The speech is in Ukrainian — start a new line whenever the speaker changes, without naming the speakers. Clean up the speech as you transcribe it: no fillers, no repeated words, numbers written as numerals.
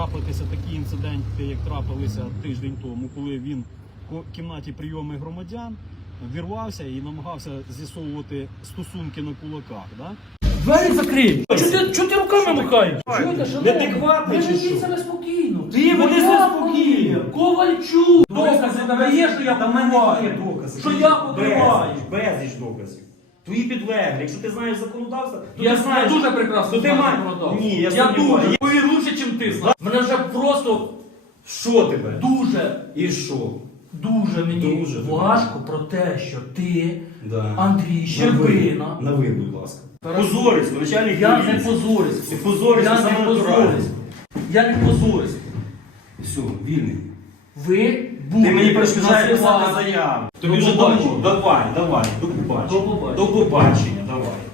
трапитися такі інциденти, як трапилися тиждень тому, коли він в кімнаті прийому громадян вірвався і намагався з'ясовувати стосунки на кулаках. Да?
Двері закрий! Чого ти руками махаєш? Чуєте, шановні?
Неадекватний чи що?
Ведіть себе спокійно.
Ти веди себе спокійно.
Ковальчук! Докази тебе є, що я
Та в мене
покриваю?
є докази.
Що я покриваю?
Безліч доказів. Твої підлеглі. Якщо ти знаєш законодавство, то
Я
ти знаєш.
дуже прекрасно
то ти
знаю
маєш.
законодавство.
Ні, я
дуже.
сумніваюся.
Повір лучше, ніж ти знаєш. Мене вже просто
Що тебе?
дуже,
І що?
дуже мені
Дуже
важко про те, що ти,
Да.
Андрій Щербина.
На ви, будь ласка. Позорисько, начальник
Я не
міліції.
позорюсь.
Ти позорисько,
Я
саме
не
натурально.
позорюсь. Я не позорюсь.
Все, вільний.
Ви будете
Ти мені перешкоджаєш писати
називати-
заяву.
До
Тобі вже
побачення.
давно. Давай, до побачення.
До побачення.
До побачення, давай.